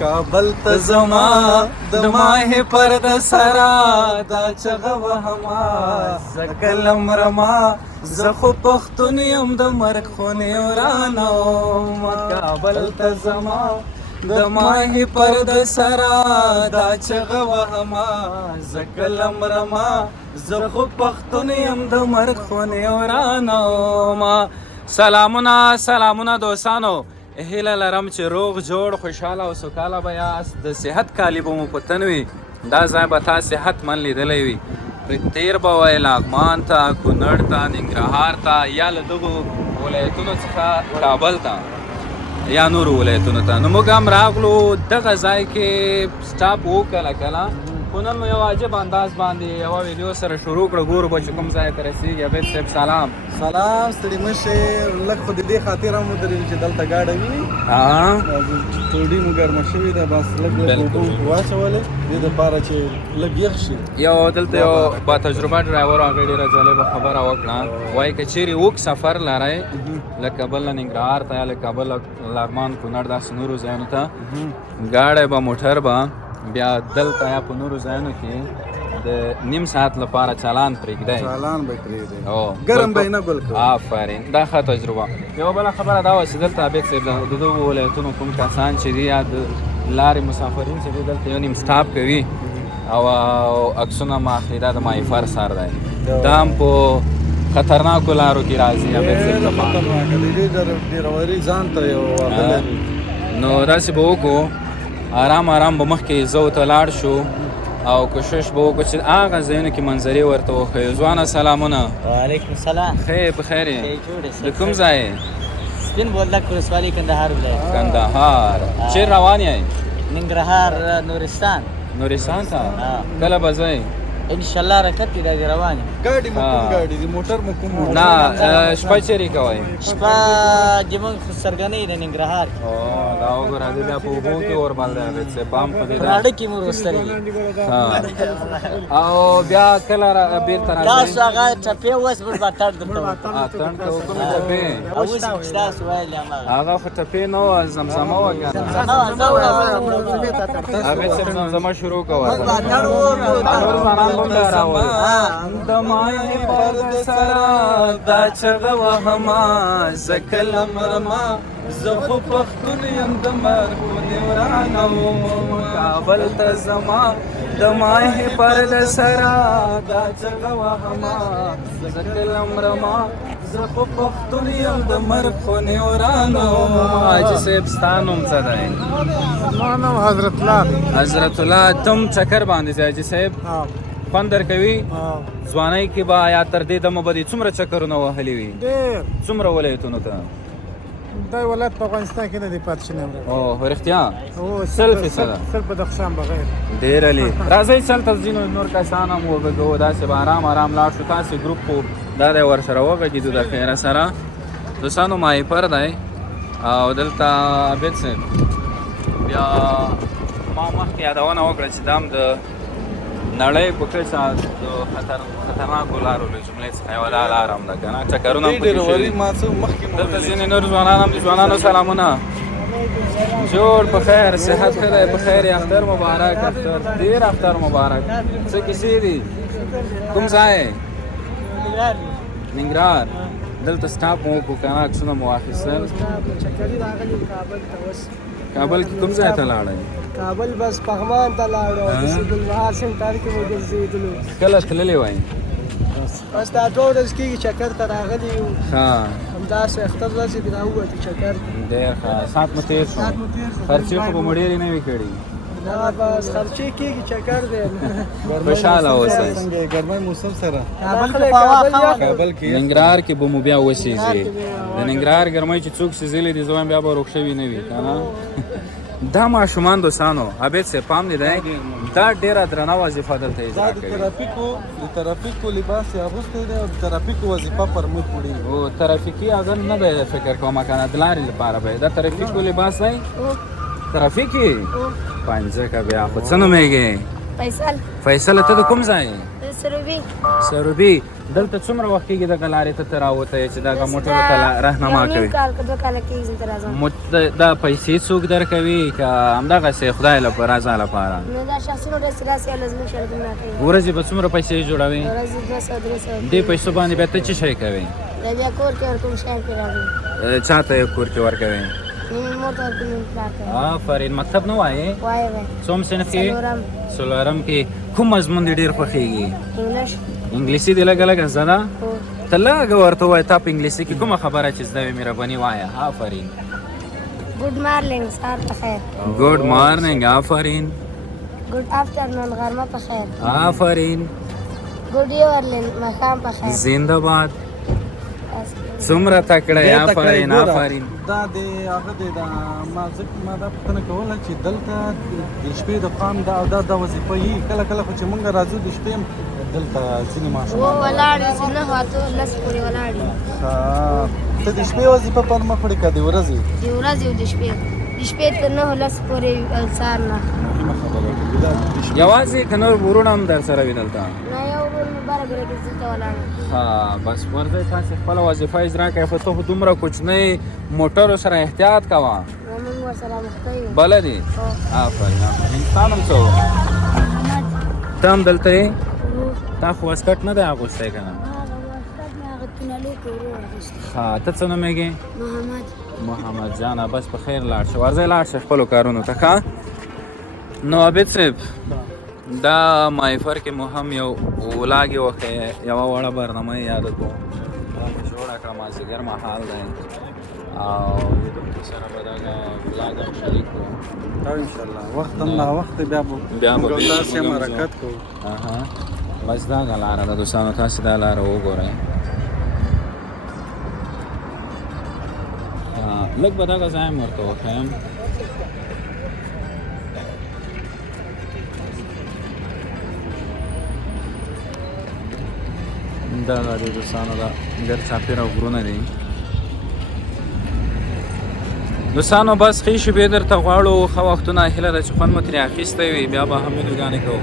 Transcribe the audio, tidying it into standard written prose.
کابل ته زما د ماه پر د سرا دا چغه وهما زکلم رما زه خو پښتون یم د مرګ خونې ورانوم کابل ته زما د ماه پر د سرا دا چغه وهما زکلم رما زه خو پښتون یم د مرګ خونې ورانوم. سلامونه دوستانو، هیله لرم چې روغ جوړ خوشحاله او سوکاله به یاست. د صحت کالی به مو په تن وي، دا ځای به تا صحتمند لیدلی وي. تیر به وی لغمان ته، کونړ ته، ننګرهار ته، یا له دغو ولایتونو څخه کابل ته یا نورو ولایتونو ته. نو موږ هم راغلو دغه ځای کې سټاپ وو کله کله، خو نن مو یو عجب انداز باندې یوه ویډیو سره شروع کړه. ګورو به چې کوم ځای ته رسېږي. عبید صاحب سلام. سلام، ستړي مه شئ. لږ خو د دې خاطر هم ودرېږو چې دلته ګاډه ویني، ټوډۍ مو ګرمه شوې ده، بس لږ اوبه مو واچولې دې دپاره چې لږ یخ شي. یو دلته یو با تجربه ډرایور هغې ډېره جالبه خبره وکړه. وایي که چیرې اوږد سفر لرئ له کابل نه ننګرهار ته یا له کابل لغمان کونړ داسې نورو ځایونو ته، ګاډی به موټر به بیا دلته یا په نورو ځایونو کې د نیم ساعت لپاره چالان پرېږدی. چالان به پرېږدی، ګرم به یې نه ګل کوي. آفرین، دا ښه تجربه. یوه بله خبره دا وه چې دلته عبید صاحب د دغو ولایتونو کوم کسان چې دي یا د لارې مسافرین چې دي دلته یو نیم سټاپ کوي او عکسونه ما اخلي. دا د ماهیفر سر دی، دا هم په خطرناکو لارو کې راځي. عبید صاحب لپاره خطرناکه دی، ډېروري ځان ته یو واخلی. نو داسې به وکړو، آرام به مخکې زه ته لاړ شو او کوشش به وکړو چې هغه ځایونو کې منظرې ورته وښیو. ځوانه سلامونه. وعلیکم السلام. خیر بخیر یې؟ د کوم ځای یې؟ سپین بولدک ولسوالي کندهار ولایت. کندهار. چېر روان یې؟ ننګرهار نورستان ته. کله به ځئ؟ انشاءالله حرکت دی، دا دی روان یم. ګاډي مو کوم ګاډي دی؟ موټر مو کوم موټر؟ نه، شپه چیرې کوئ؟ شپه زموږ سرګنۍ د ننګرهار. دا وګوره دی بیا په اوبو کې ورباندې عبید صاحب پام په دې راډه کې مو وروستلې. او بیا کله بېرته راځئ؟ تاسو هغه ټپې اوس موږ به تړ درته وکړو. تړ ته کومې ټپې؟ اوس چې تاسو ویلې هغه خو ټپې نه وه، زمزمه وه که نه؟ عبید صاحب زمزمه شروع کوه. د مای پر د سرا دا چغه وهما زکلم رما زه خو پښتون یم د مرګ خونې ورانوم کابل ته زما د مای پر د سرا دا چغه وهما زکلم رما زه خو پښتون یم د مرګ خونې ورانوم. حاجي صاحب ستا نوم څه دی؟ زما نوم حضرت الله. تم چکر باندې ځې حاجي صاحب؟ خوند درکوي؟ ځوانۍ کې به یا تر دې دمه به دې څومره چکرونه وهلي وي؟ ډېر. څومره ولایتونو ته؟ دا ولایت په افغانستان کې نه دی پاتې شوی. اوه رښتیا؟ 100% 100% بغیر. ډېر علي. راځئ چلته ځینو نور کسان هم وغږوو، داسې به آرام لاړ شو. تاسې ګروپ خو دا دی ورسره وغږېدو د خیره سره. دوستانو ماهیپر دی او دلته عبید صاحب بیا ما مخکې یادونه وکړه چې دا هم د نړۍ په کچه د خطرناکو لارو له جملې څخه یوه دا لاره هم ده که نه؟ چکرونه هم پکې شوي. دلته ځینې نور ځوانان هم دي. ځوانانو سلامونه. جوړ په خیر، صحت ښه دی؟ په خیر یې؟ اختر مبارک. اختر ډېر اختر مبارک. څه کیسې دي؟ کوم ځای؟ ننګرهار. دلته سټاپ مو وکړو که نه؟ عکسونه مو واخیستل. چکري راغلي کابل ته. اوس کابل کې کوم ځای ته لاړئ؟ کابل بس پغمان ته لاړو، د سیدالبهار سنټر کې مو ګرځېدلو. کله تللی وئ؟ بس دا 2 ورځې کېږي چکر ته راغلي یو. همداسې اختر ورځې دې راووتو چکر. ډېر ښه. ساعت مو تېر شو. خرچې خو به مو ډېرې نه وي کړي؟ نه بس خرچې کېږي، چکر دی. خوشحاله اوسئ. څنګه ګرمۍ موسم سره کابل کې ننګرهار کې به مو بیا وسېږي. د ننګرهار ګرمۍ چې څوک سېزلي دي زه وایم بیا به روغ شوي نه وي که نه؟ دا ماشومان دوستانو عبید صاحب پام دې دی، دا ډېره درنه وظیفه دلته اجرا کوي. د ترافیکو لباس یې اغوستی دی او د ترافیکو وظیفه پر مخ وړي. او ترافیکي هغه نه به فکر کومه که نه، د لارې لپاره به دا ترافیکو لباس دی. ترافیکي پنځه که بیا خو څه نومېږي؟ فیصل ته د کوم ځای سروبي سروبي دلته څومره وخت کېږي دغه لارې ته ته راوتی چې دغه موټرو ته رهنما کوي کال که 2 کاله کېږي چې ته راځم دا پیسې څوک درکوي که همدغسې خدای لپاره رضا لپاره نو دا شخصي نو ډېر راسي او لازمي شرط نه کوي ورځې به څومره پیسې جوړوي ورځې 200 300 دې پیسو باندې بیا ته څه شی کوي دا بیا کور کې ورکوم شی کې راځي چا ته یې کور کې ورکوي نیمه موټر کې نیمه پلار کوي آفرین مکتب نه وایې وایي څوم صنف کې څلورم څلورم کې کوم مضمون دې ډېر خوښېږي انګلیش انګلیسي دې لږه لږه زده ده هو ته لږه ورته ووایه تا په انګلیسي کې کومه خبره چې زده وي مهرباني وایه آفرین ګډ مارنینګ سهار په خیر ګډ مارنینګ آفرین ګډ آفټرنون غرمه په خیر آفرین ګډ ایورلین ماښام په خیر زنده باد څومره تکړه آفرین آفرین دا د هغه د ما دا پوښتنه کوله چې دلته د شپې د قام دا وظیفه یي کله کله خو چې مونږ راځو د شپې هم دلته ځینې و ماشومان ولاړ چې نه هاتو لس پورې ولاړ ته د شپې وظیفه پر مخ وړې که د ورځې د ورځې او د شپې تر 9 لس پورې سهار نه مهمه خبره ده دا د شپې یوازې که نور ورونه هم در سره وي دلته نه یو ورور مې برابره کې دلته ولاړ ها بس ورځئ تاسې خپله وظیفه اجرا کوئ خو ته خو دومره کوچنۍ موټرو سره احتیاط کوه نو موږ ورسره مخته یو بله دي آفرین آفرین ستا نوم څه و ته هم دلته یې تا خو واسکټ نه دی اغوستی که نه ها ته څه نومېږې محمد جانه بس په خیر لاړ شه ورځئ لاړ شه خپلو کارونو ته ښه نو عابد صاحب دا مایفر کې مو هم یو ولاګې وښیه یوه وړه برنامه یې یاده کړو دا مې جوړه کړه مازدیګر مهال دی او لیدونکو سره به دغه ولاګ هم شریک کړو انشاءالله وخت هم ناوخته بیا به به داسې هم حرکت کوو بس دغه لاره ده دوستانو تاسې دا لاره وګورئ لږ به دغه ځای هم ورته وښیم دغه دی دوستانو دا ګرد چاپېره غرونه دي دوستانو بس ښې شېبې درته غواړو ښه وختونه هیله ده چې خوند مو ترې اخیستی وي بیا به هم ویډیوګانې کوو